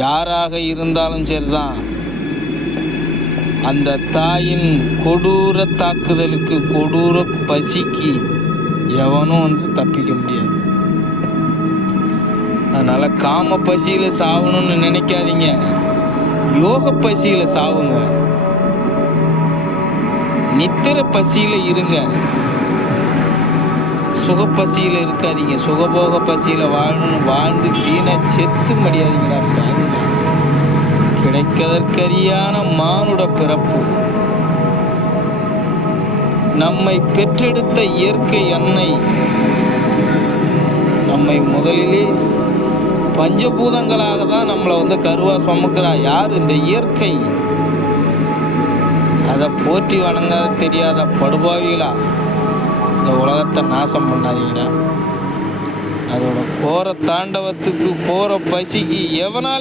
யாராக இருந்தாலும் சரிதான், அந்த தாயின் கொடூர தாக்குதலுக்கு, கொடூர பசிக்கு எவனும் தப்பிக்க முடியாது. அதனால காம பசியில சாவணும்னு நினைக்காதீங்க, யோக பசியில சாவுங்க. நித்திர பசியில இருங்க, சுகப்பசியில இருக்காதீங்க. சுகபோக பசியில வாழ்ந்து வீணா செத்து மடியாதீங்கடா. கிடைக்கதற்கரியான மானுட பிறப்பு. நம்மை பெற்றெடுத்த இயற்கை அன்னை நம்மை முதலிலே பஞ்சபூதங்களாக தான் நம்மளை கருவா சுமக்கிறா. யார்? இந்த இயற்கை. அதை போற்றி வணங்காத தெரியாத படுபாவிகளா, இந்த உலகத்தை நாசம் பண்ணாதீங்கடா. அதோட கோர தாண்டவத்துக்கு, கோர பசிக்கு எவனால்